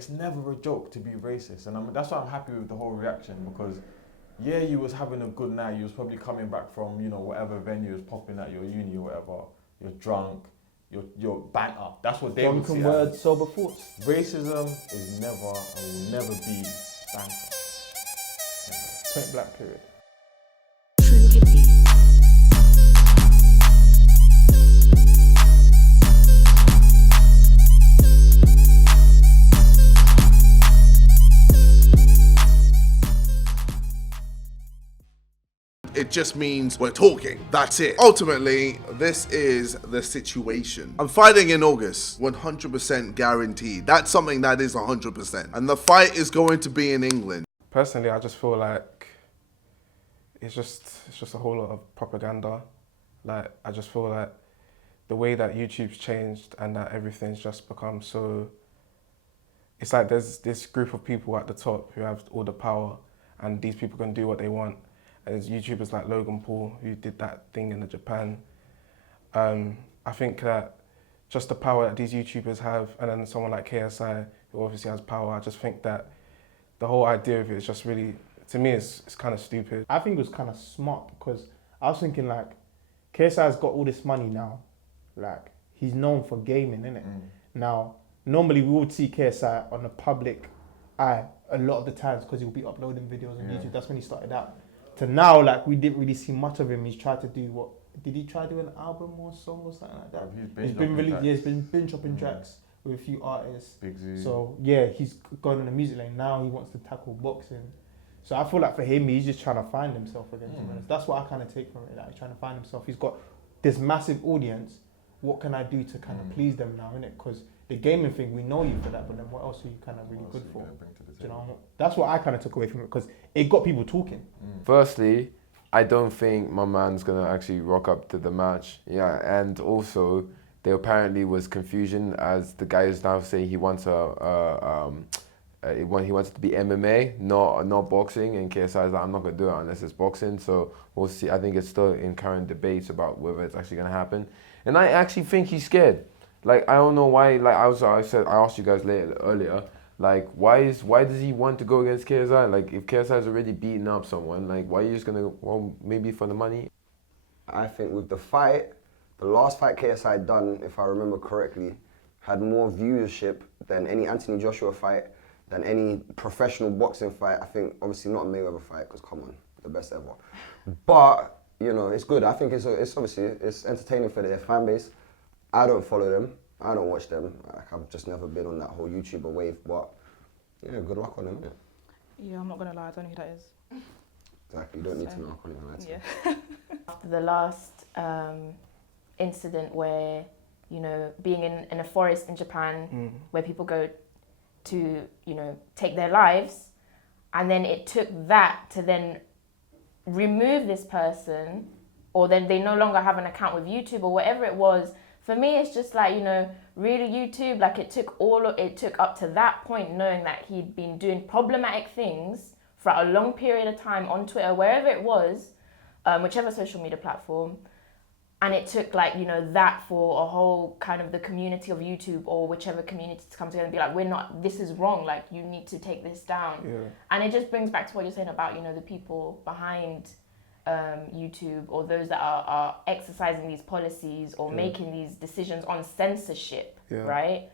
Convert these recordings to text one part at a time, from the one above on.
it's never a joke to be racist, and that's why I'm happy with the whole reaction, because yeah, you was having a good night, you was probably coming back from, you know, whatever venue was popping at your uni or whatever, you're drunk, you're bang up. That's what they would see. Drunken words, sober thoughts. Racism is never and will never be banter. Point blank period. It just means we're talking. That's it. Ultimately, this is the situation. I'm fighting in August, 100% guaranteed. That's something that is 100%. And the fight is going to be in England. Personally, I just feel like it's just a whole lot of propaganda. Like, I just feel like the way that YouTube's changed and that everything's just become so... It's like there's this group of people at the top who have all the power, and these people can do what they want. There's YouTubers like Logan Paul, who did that thing in Japan. I think that just the power that these YouTubers have, and then someone like KSI, who obviously has power, I just think that the whole idea of it is just really, to me, it's kind of stupid. I think it was kind of smart, because I was thinking, like, KSI's got all this money now. Like, he's known for gaming, innit? Now, normally we would see KSI on the public eye a lot of the times because he'll be uploading videos on YouTube. That's when he started out. To now, like, we didn't really see much of him. He's tried to do what? Did he try to do an album or song or something like that? He's been binge dropping tracks with a few artists. Big Z. So yeah, he's gone in the music lane. Now he wants to tackle boxing. So I feel like for him, he's just trying to find himself again. To be honest. That's what I kind of take from it. Like, he's trying to find himself. He's got this massive audience. What can I do to kind of please them now, innit? Because the gaming thing, we know you for that, but then what else are you kind of really good for? You know, that's what I kind of took away from it, because it got people talking. Firstly, I don't think my man's gonna actually rock up to the match. Yeah, and also there apparently was confusion, as the guy is now saying he wants he wants it to be MMA, not boxing, and KSI is like, I'm not gonna do it unless it's boxing. So we'll see. I think it's still in current debates about whether it's actually gonna happen, and I actually think he's scared. Like, I don't know why. Like I asked you guys earlier. Like, why does he want to go against KSI? Like, if KSI has already beaten up someone, like, why are you just gonna, well, maybe for the money? I think with the fight, the last fight KSI done, if I remember correctly, had more viewership than any Anthony Joshua fight, than any professional boxing fight. I think, obviously not a Mayweather fight, because come on, the best ever. But, you know, it's good. I think it's obviously, it's entertaining for their fan base. I don't follow them. I don't watch them. Like, I've just never been on that whole YouTuber wave, but yeah, good luck on them. Yeah, I'm not gonna lie, I don't know who that is. Exactly, you don't need to know. I can't even lie to you. After the last incident where, you know, being in a forest in Japan where people go to, you know, take their lives, and then it took that to then remove this person, or then they no longer have an account with YouTube or whatever it was. For me, it's just like, you know, really YouTube, like it took up to that point, knowing that he'd been doing problematic things for a long period of time on Twitter, wherever it was, whichever social media platform. And it took, like, you know, that for a whole kind of the community of YouTube or whichever community to come together and be like, this is wrong, like, you need to take this down. Yeah. And it just brings back to what you're saying about, you know, the people behind YouTube, or those that are exercising these policies or making these decisions on censorship, right?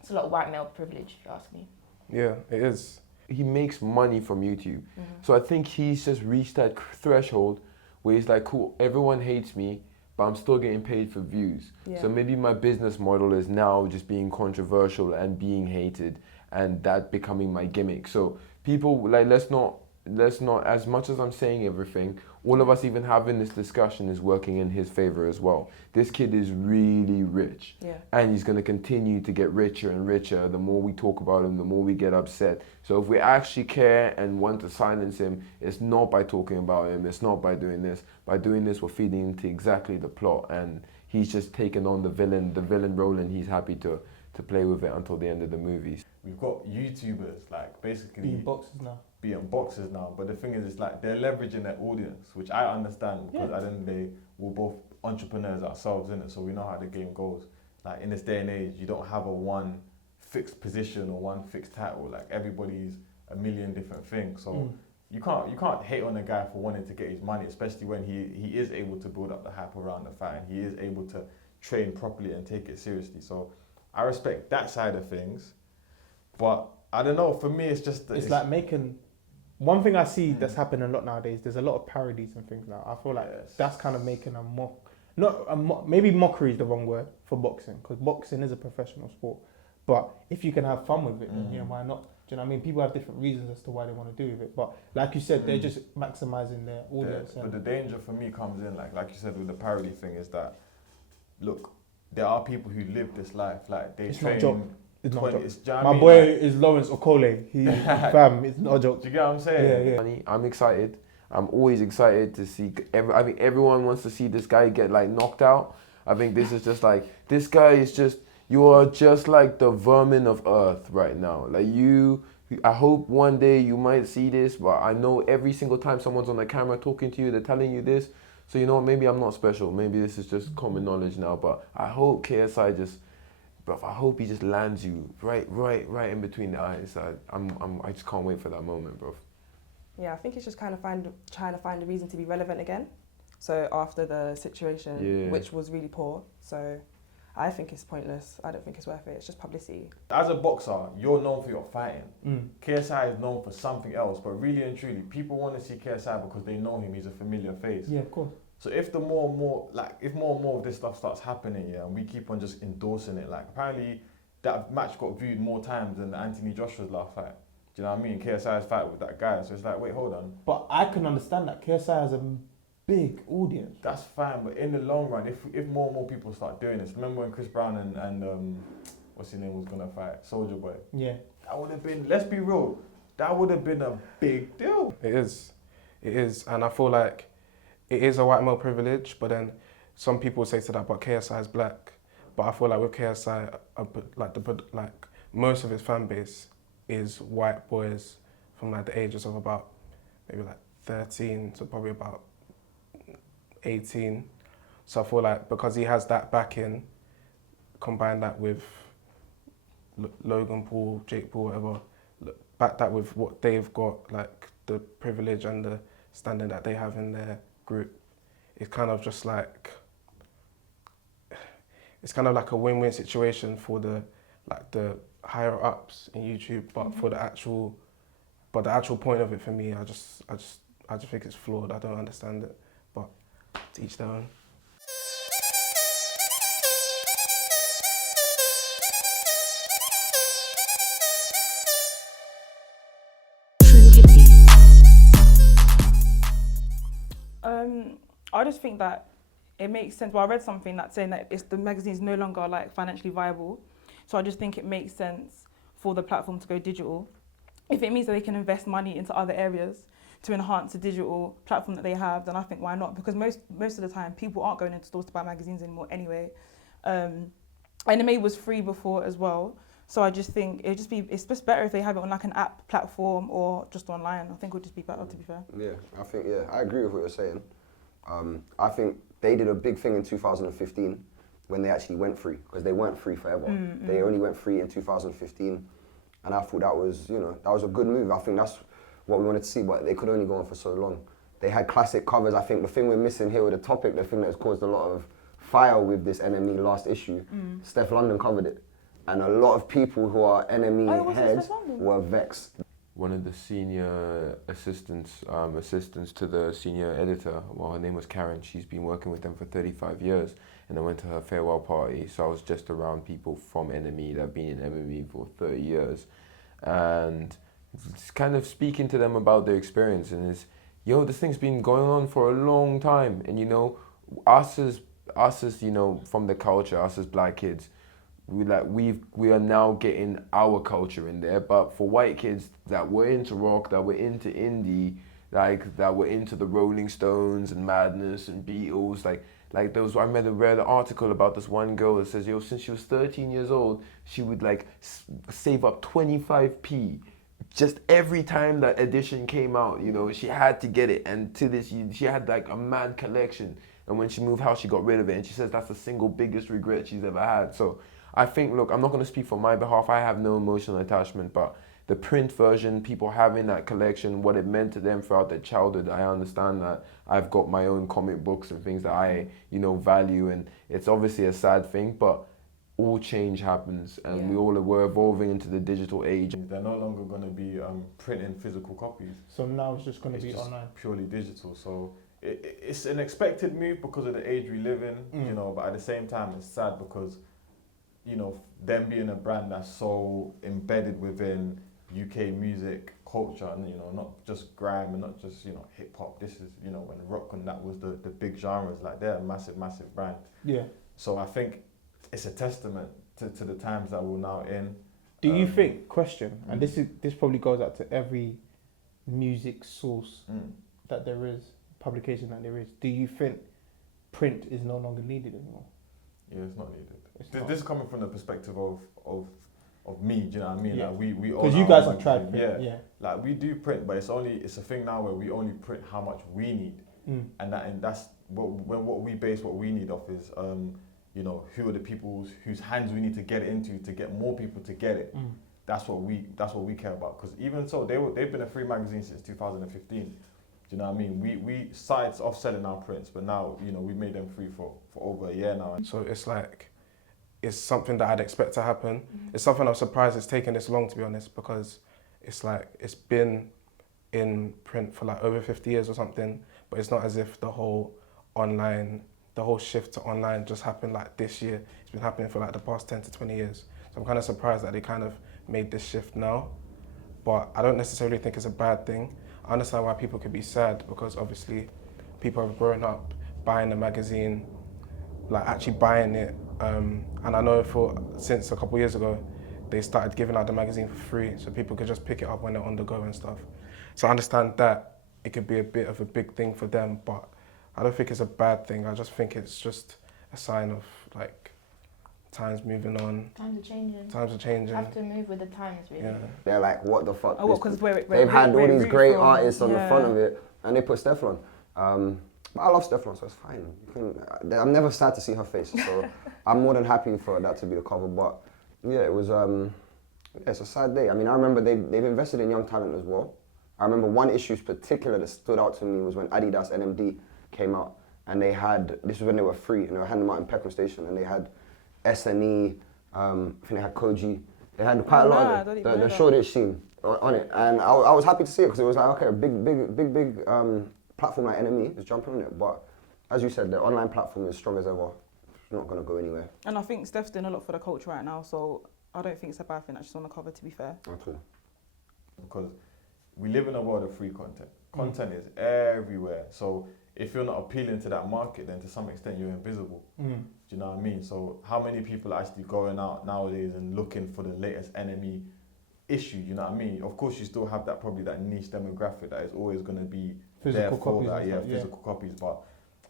It's a lot of white male privilege, if you ask me. Yeah, it is. He makes money from YouTube. So I think he's just reached that threshold where he's like, cool, everyone hates me, but I'm still getting paid for views. So maybe my business model is now just being controversial and being hated, and that becoming my gimmick. So people, like, let's not, as much as I'm saying everything, all of us even having this discussion is working in his favor as well. This kid is really rich, and he's gonna continue to get richer and richer. The more we talk about him, the more we get upset. So if we actually care and want to silence him, it's not by talking about him, it's not by doing this. By doing this, we're feeding into exactly the plot, and he's just taken on the villain role, and he's happy to play with it until the end of the movies. We've got YouTubers, like, basically Being boxers now. But the thing is, it's like they're leveraging their audience, which I understand, because at the end of the day, we're both entrepreneurs ourselves, innit? So we know how the game goes. Like, in this day and age, you don't have a one fixed position or one fixed title. Like everybody's a million different things. So you can't hate on a guy for wanting to get his money, especially when he is able to build up the hype around the fight and he is able to train properly and take it seriously. So I respect that side of things, but I don't know. For me, it's just it's like making. One thing I see that's happening a lot nowadays. There's a lot of parodies and things now. I feel like that's kind of making a mock. Maybe mockery is the wrong word for boxing, because boxing is a professional sport. But if you can have fun with it, then why not? Do you know what I mean? People have different reasons as to why they want to do with it. But like you said, they're just maximizing their audience. But the danger for me comes in, like you said with the parody thing, is that look, there are people who live this life. Like they train. Not a joke. It's not a joke. Do you know what I My mean? boy Like, is Lawrence Okole. He fam. It's not a joke. do you get what I'm saying? Yeah. I'm excited. I'm always excited to see. I think everyone wants to see this guy get like knocked out. I think this is just like, this guy is just, you are just like the vermin of earth right now. Like I hope one day you might see this, but I know every single time someone's on the camera talking to you, they're telling you this. So you know what, maybe I'm not special. Maybe this is just common knowledge now, but I hope KSI just, bro, I hope he just lands you right in between the eyes. I just can't wait for that moment, bro. Yeah, I think it's just kind of trying to find a reason to be relevant again. So after the situation, which was really poor, so I think it's pointless. I don't think it's worth it. It's just publicity. As a boxer, you're known for your fighting. KSI is known for something else, but really and truly, people want to see KSI because they know him. He's a familiar face. Yeah, of course. So if more and more of this stuff starts happening, and we keep on just endorsing it, like apparently that match got viewed more times than Anthony Joshua's last fight. Do you know what I mean? KSI's fight with that guy. So it's like, wait, hold on. But I can understand that KSI has a big audience. That's fine, but in the long run, if more and more people start doing this, remember when Chris Brown and what's his name was gonna fight, Soldier Boy? Yeah. That would have been, let's be real, that would have been a big deal. It is, and I feel like it is a white male privilege, but then some people say to that, but KSI is black. But I feel like with KSI, like most of his fan base is white boys from like the ages of about maybe like 13 to probably about 18. So I feel like because he has that backing, combine that with Logan Paul, Jake Paul, whatever, back that with what they've got, like the privilege and the standing that they have in their group, it's kind of just like, it's kind of like a win-win situation for the higher ups in YouTube, but for the actual point of it for me, I just think it's flawed. I don't understand it, but to each their own. I just think that it makes sense. Well, I read something that's saying that the magazine is no longer like financially viable. So I just think it makes sense for the platform to go digital. If it means that they can invest money into other areas to enhance the digital platform that they have, then I think why not? Because most of the time, people aren't going into stores to buy magazines anymore anyway. NME was free before as well. So I just think it's just better if they have it on like an app platform or just online. I think it would just be better, to be fair. Yeah, I agree with what you're saying. I think they did a big thing in 2015 when they actually went free, because they weren't free forever. They only went free in 2015, and I thought that was a good move. I think that's what we wanted to see, but they could only go on for so long. They had classic covers. I think the thing we're missing here with the topic, the thing that's caused a lot of fire with this NME last issue, Steph London covered it, and a lot of people who are NME heads were vexed. One of the senior assistants to the senior editor, well, her name was Karen. She's been working with them for 35 years, and I went to her farewell party. So I was just around people from NME that have been in MMA for 30 years, and just kind of speaking to them about their experience. And it's, this thing's been going on for a long time, and us as from the culture, us as black kids, we are now getting our culture in there, but for white kids that were into rock, that were into indie, that were into the Rolling Stones and Madness and Beatles, like those. I read an article about this one girl that says, since she was 13 years old, she would save up 25p just every time that edition came out. She had to get it, and to this, she had a mad collection. And when she moved house, she got rid of it, and she says that's the single biggest regret she's ever had. So I think, look, I'm not going to speak for my behalf. I have no emotional attachment, but the print version, people having that collection, what it meant to them throughout their childhood, I understand that. I've got my own comic books and things that I, value, and it's obviously a sad thing, but all change happens, and we're evolving into the digital age. They're no longer going to be printing physical copies. So now it's just going to be online. Purely digital. So it's an expected move because of the age we live in, but at the same time it's sad because, them being a brand that's so embedded within UK music culture, and not just grime and not just hip hop. This is when rock and that was the big genres. Like they're a massive brand. Yeah. So I think it's a testament to the times that we're now in. Do you think, and this probably goes out to every music source that there is, publication that there is, do you think print is no longer needed anymore? Yeah, it's not needed. This is coming from the perspective of me, do you know what I mean? Yeah. Like we because you guys have tried print. Yeah. Like we do print, but it's a thing now where we only print how much we need, and that's what we base what we need off is who are the people whose hands we need to get it into to get more people to get it. That's what we care about. Because even so, they've been a free magazine since 2015. Do you know what I mean? We started off selling our prints, but now we made them free for over a year now. So it's something that I'd expect to happen. It's something I'm surprised it's taken this long, to be honest, because it's been in print for over 50 years or something, but it's not as if the whole shift to online just happened this year. It's been happening for the past 10 to 20 years. So I'm kind of surprised that they kind of made this shift now, but I don't necessarily think it's a bad thing. I understand why people could be sad, because obviously people have grown up buying the magazine, actually buying it. And I know since a couple of years ago, they started giving out the magazine for free, so people could just pick it up when they're on the go and stuff. So I understand that it could be a bit of a big thing for them, but I don't think it's a bad thing. I just think it's just a sign of times moving on. Times are changing. Have to move with the times, really. Yeah. They're like, what the fuck? Oh, because they've had all these great artists on the front of it, and they put Stefflon. But I love Stefflon, so it's fine. I'm never sad to see her face, so I'm more than happy for that to be the cover. But yeah, it was it's a sad day. I mean, I remember they've invested in young talent as well. I remember one issue particular that stood out to me was when Adidas NMD came out, and they had, this was when they were free, and they were handing them out in Peckham Station, and they had SNE, I think they had Koji, they had quite a lot of the Shoreditch scene on it, and I was happy to see it because it was okay, a big platform like NME is jumping on it, but as you said, the online platform is strong as ever. It's not going to go anywhere. And I think Steph's doing a lot for the culture right now, so I don't think it's a bad thing that she's on the cover, to be fair. Okay. Because we live in a world of free content. Content is everywhere. So if you're not appealing to that market, then to some extent you're invisible. Do you know what I mean? So how many people are actually going out nowadays and looking for the latest NME issue? You know what I mean? Of course, you still have that niche demographic that is always going to be physical there for copies. that. Physical copies. But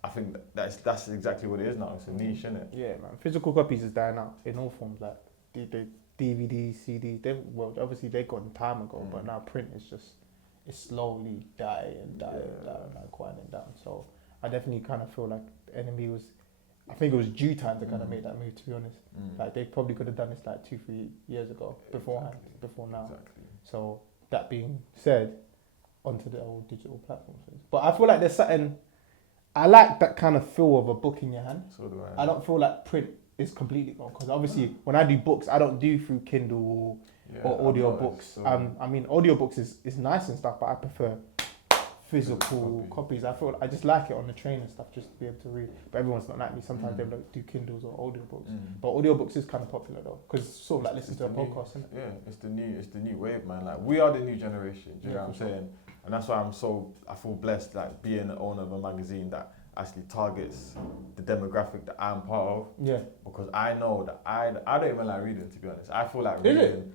I think that's exactly what it is now. It's a niche, isn't it? Yeah, man. Physical copies is dying out in all forms. Like the DVD, CD. Obviously they got time ago, but now print is just. It's slowly dying down, quieting down. So I definitely kind of feel like NME was, I think it was due time to kind of make that move, to be honest. Like they probably could have done this 2-3 years ago, before now. Exactly. So that being said, onto the old digital platforms. But I feel like there's something, I like that kind of feel of a book in your hand. So do I. I don't feel like print is completely gone, because obviously when I do books, I don't do through Kindle or audio books. I mean, audio books is nice and stuff, but I prefer physical copies. I just like it on the train and stuff, just to be able to read. But everyone's not like me. Sometimes they do Kindles or audio books. But audio books is kind of popular though, because it's sort of like listening to a podcast, isn't it? Yeah, it's the new wave, man. Like we are the new generation. Do you know what I'm saying? And that's why I feel blessed, like being the owner of a magazine that actually targets the demographic that I'm part of. Yeah. Because I know that I don't even like reading, to be honest. I feel like reading.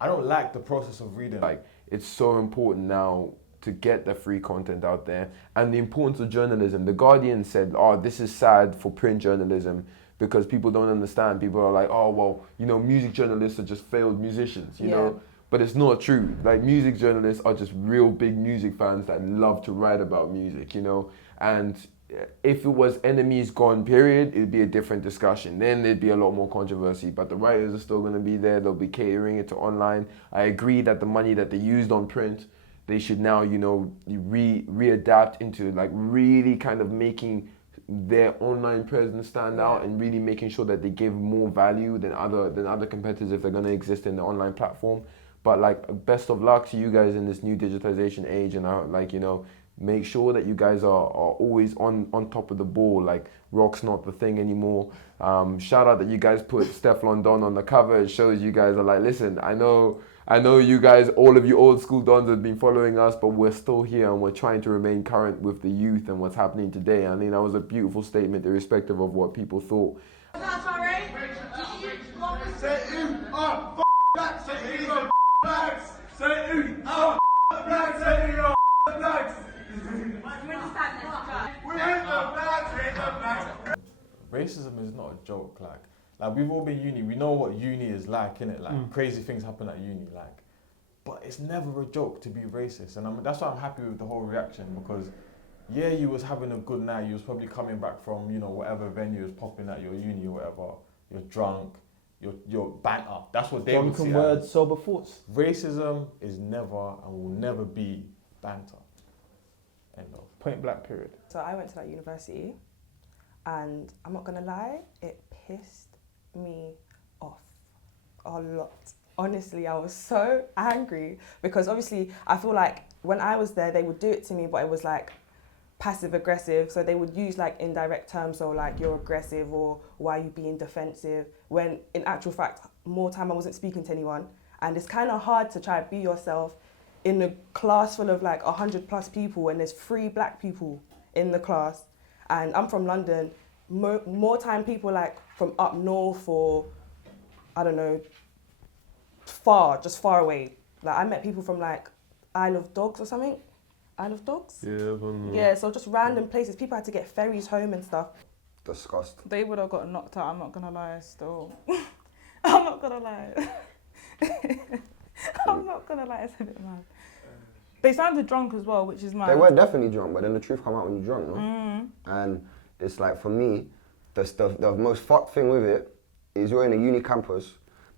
I don't like the process of reading. Like, it's so important now to get the free content out there, and the importance of journalism. The Guardian said, this is sad for print journalism because people don't understand. People are like, music journalists are just failed musicians, you know? But it's not true. Like, music journalists are just real big music fans that love to write about music, you know? And if it was NME's gone, period, it'd be a different discussion. Then there'd be a lot more controversy. But the writers are still going to be there. They'll be catering it to online. I agree that the money that they used on print, they should now, you know, readapt into like really kind of making their online presence stand out and really making sure that they give more value than other competitors if they're going to exist in the online platform. But like, best of luck to you guys in this new digitization age, and like, you know, make sure that you guys are always on top of the ball. Like, rock's not the thing anymore. Shout out that you guys put Stefflon Don on the cover. It shows you guys are like, listen, I know you guys, all of you old school Dons have been following us, but we're still here and we're trying to remain current with the youth and what's happening today. I think that was a beautiful statement, irrespective of what people thought. Racism is not a joke. Like we've all been uni. We know what uni is like, innit? Like crazy things happen at uni. Like, but it's never a joke to be racist, and that's why I'm happy with the whole reaction, because yeah, you was having a good night. You was probably coming back from, you know, whatever venue is popping at your uni or whatever. You're drunk. You're bang up. That's what they would see. Drunken words, sober thoughts. Racism is never and will never be banter. End of. Point blank, period. So I went to that university, and I'm not gonna lie, it pissed me off a lot. Honestly, I was so angry, because obviously I feel like when I was there, they would do it to me, but it was like passive aggressive. So they would use like indirect terms, so like, you're aggressive, or why are you being defensive, when in actual fact, more time I wasn't speaking to anyone. And it's kind of hard to try to be yourself in a class full of like 100+ people, and there's 3 black people in the class. And I'm from London. More time people like from up north, or I don't know, just far away. Like, I met people from like Isle of Dogs or something. Isle of Dogs? Yeah, so just random places. People had to get ferries home and stuff. Disgust. They would have gotten knocked out, I'm not gonna lie, still. I'm not gonna lie. I'm not gonna lie, it's a bit mad. They sounded drunk as well, which is mad. They were definitely drunk, but then the truth come out when you're drunk, no? And it's like, for me, the most fucked thing with it is you're in a uni campus,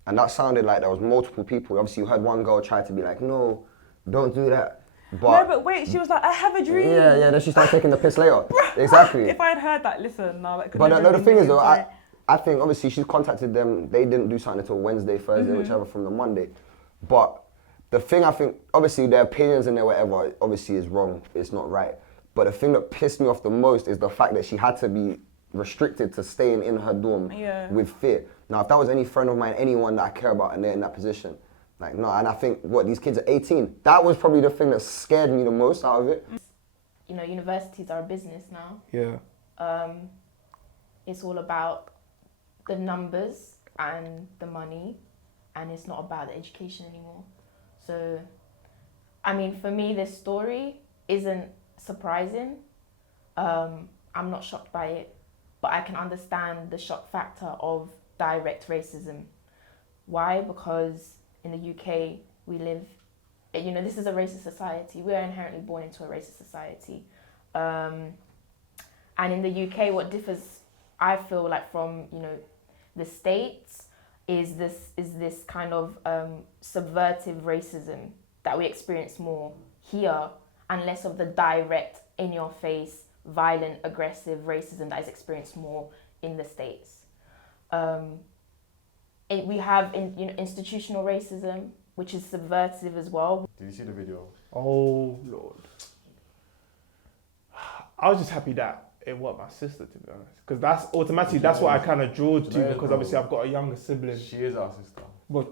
and that sounded like there was multiple people. Obviously, you heard one girl try to be like, no, don't do that. But no, but wait, she was like, I have a dream. Yeah, then she started taking the piss later. Exactly. If I had heard that, listen, no, that could But never no, the been thing me, is though, sorry. I think obviously she's contacted them. They didn't do something until Wednesday, Thursday, whichever from the Monday. But the thing, I think, obviously their opinions and their whatever, obviously is wrong. It's not right. But the thing that pissed me off the most is the fact that she had to be restricted to staying in her dorm with fear. Now, if that was any friend of mine, anyone that I care about, and they're in that position, like, no. And I think, these kids are 18. That was probably the thing that scared me the most out of it. You know, universities are a business now. Yeah. It's all about the numbers and the money, and it's not about the education anymore. So, I mean, for me, this story isn't surprising. I'm not shocked by it, but I can understand the shock factor of direct racism. Why? Because in the UK, we live, you know, this is a racist society. We are inherently born into a racist society. And in the UK, what differs, I feel like, from, you know, the States is this kind of subversive racism that we experience more here, and less of the direct, in-your-face, violent, aggressive racism that is experienced more in the States. We have institutional racism, which is subversive as well. Did you see the video? Oh, Lord. I was just happy that it was my sister, to be honest. Because that's automatically, that's what I kind of drew to, because obviously I've got a younger sibling. She is our sister. But,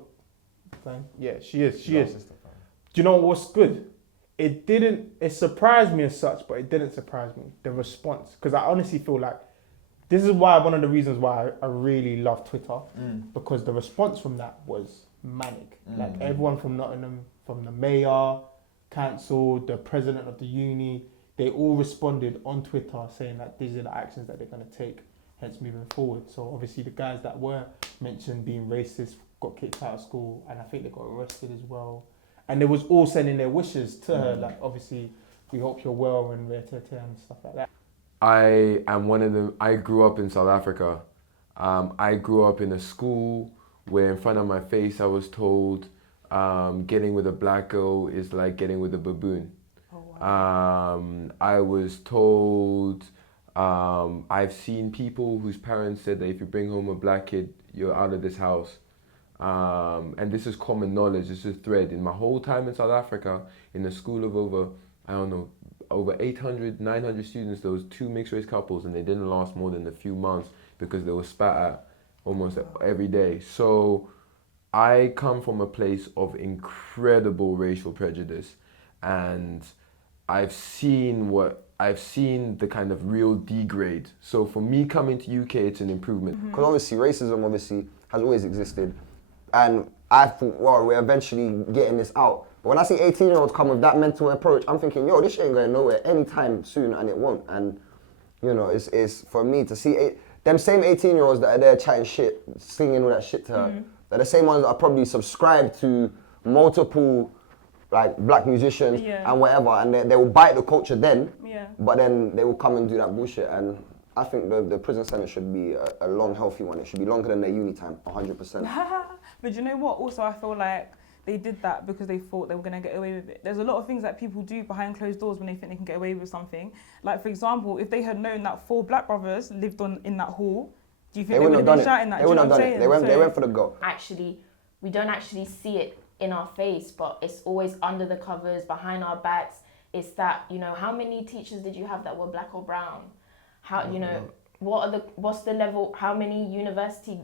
yeah, she is. She's our sister, fam. Do you know what's good? It surprised me as such, but it didn't surprise me, the response. Because I honestly feel like this is one of the reasons why I really love Twitter, because the response from that was manic. Like, everyone from Nottingham, from the mayor, council, the president of the uni, they all responded on Twitter saying that these are the actions that they're going to take, hence moving forward. So obviously the guys that were mentioned being racist got kicked out of school, and I think they got arrested as well. And they was all sending their wishes to her, like, obviously, we hope you're well and and stuff like that. I am one of them. I grew up in South Africa. I grew up in a school where in front of my face I was told getting with a black girl is like getting with a baboon. Oh, wow. I was told, I've seen people whose parents said that if you bring home a black kid, you're out of this house. And this is common knowledge, this is a thread. In my whole time in South Africa, in a school of over 800, 900 students, there was 2 mixed race couples and they didn't last more than a few months because they were spat at almost every day. So I come from a place of incredible racial prejudice, and I've seen the kind of real degrade. So for me coming to UK, it's an improvement. Because obviously racism has always existed, and I thought, well, we're eventually getting this out. But when I see 18-year-olds come with that mental approach, I'm thinking, yo, this shit ain't going nowhere anytime soon, and it won't. And you know, it's for me to see them same 18-year-olds that are there chatting shit, singing all that shit to her. They're the same ones that are probably subscribed to multiple like black musicians and whatever, and they will bite the culture then, but then they will come and do that bullshit. And I think the prison sentence should be a long, healthy one. It should be longer than their uni time, 100%. But you know what? Also, I feel like they did that because they thought they were going to get away with it. There's a lot of things that people do behind closed doors when they think they can get away with something. Like, for example, if they had known that 4 black brothers lived in that hall, do you think they would have been shouting that? They wouldn't have done it. They went for the goal. Actually, we don't actually see it in our face, but it's always under the covers, behind our backs. It's that, you know, how many teachers did you have that were black or brown? How, you know, what's the level, how many university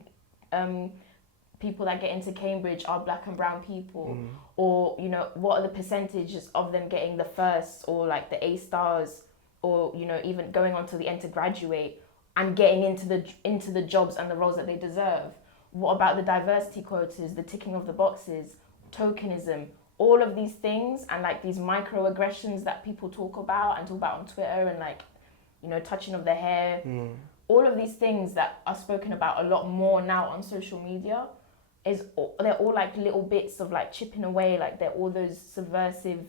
people that get into Cambridge are black and brown people? Or, you know, what are the percentages of them getting the first or like the A stars, or, you know, even going on to the end to graduate and getting into the jobs and the roles that they deserve? What about the diversity quotas, the ticking of the boxes, tokenism, all of these things, and like these microaggressions that people talk about on Twitter, and like, you know, touching of the hair, all of these things that are spoken about a lot more now on social media, they're all like little bits of like chipping away, like they're all those subversive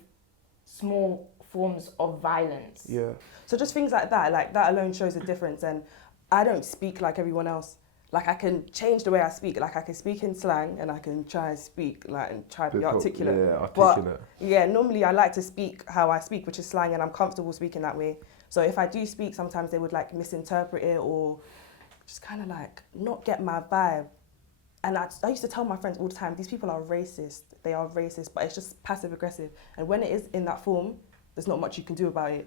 small forms of violence. Yeah. So just things like that alone shows the difference. And I don't speak like everyone else. Like, I can change the way I speak. Like, I can speak in slang and I can try and speak like and try to be articulate. Yeah, articulate. But yeah, normally I like to speak how I speak, which is slang, and I'm comfortable speaking that way. So if I do speak, sometimes they would like misinterpret it or just kind of like not get my vibe. And I used to tell my friends all the time, these people are racist. They are racist, but it's just passive aggressive. And when it is in that form, there's not much you can do about it.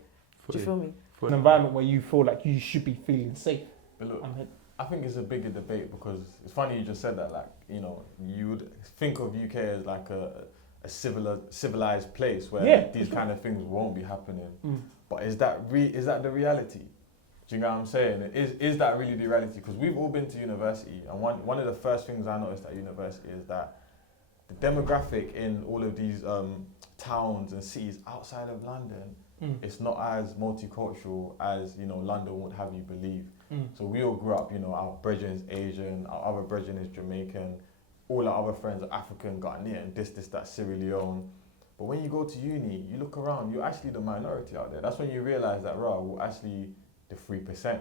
Do you feel me? An environment where you feel like you should be feeling safe. But look, I think it's a bigger debate, because it's funny you just said that. Like, you know, you would think of UK as like a civilized place where these kind of things won't be happening. But is that the reality? Do you know what I'm saying? Is that really the reality? Because we've all been to university, and one of the first things I noticed at university is that the demographic in all of these towns and cities outside of London, it's not as multicultural as, you know, London would have you believe. So we all grew up, you know, our brethren is Asian, our other brethren is Jamaican, all our other friends are African, Ghanaian, this, that, Sierra Leone. But when you go to uni, you look around, you're actually the minority out there. That's when you realise that, we're actually the 3%.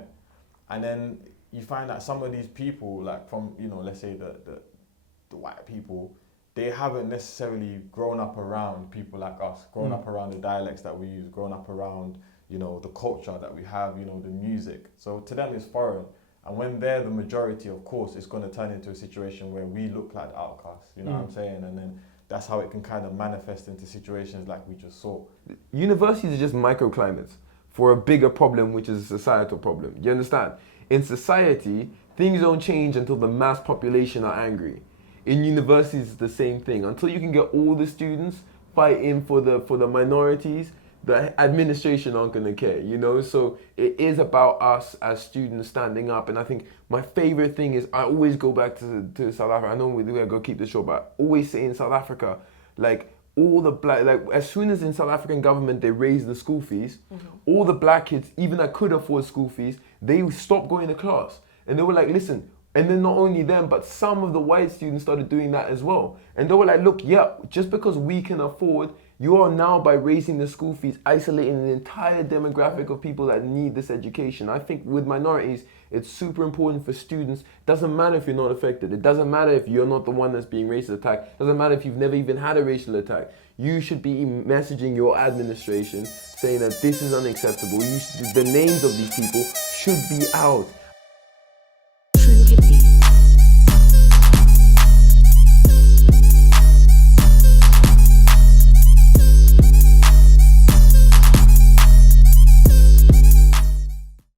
And then you find that some of these people, like from, you know, let's say the white people, they haven't necessarily grown up around people like us, grown up around the dialects that we use, grown up around, you know, the culture that we have, you know, the music. So to them it's foreign. And when they're the majority, of course, it's going to turn into a situation where we look like the outcasts, you know what I'm saying? And then that's how it can kind of manifest into situations like we just saw. Universities are just microclimates for a bigger problem, which is a societal problem. You understand? In society, things don't change until the mass population are angry. In universities, it's the same thing. Until you can get all the students fighting for the minorities, the administration aren't going to care, you know? So it is about us as students standing up. And I think my favorite thing is, I always go back to South Africa. I know we're going to go keep this short, but I always say in South Africa, like, all the black, like, as soon as in South African government they raised the school fees, all the black kids, even that could afford school fees, they stopped going to class. And they were like, listen, and then not only them, but some of the white students started doing that as well. And they were like, look, yeah, just because we can afford You are now, by raising the school fees, isolating an entire demographic of people that need this education. I think with minorities, it's super important for students. It doesn't matter if you're not affected. It doesn't matter if you're not the one that's being racist attacked. It doesn't matter if you've never even had a racial attack. You should be messaging your administration saying that this is unacceptable. The names of these people should be out.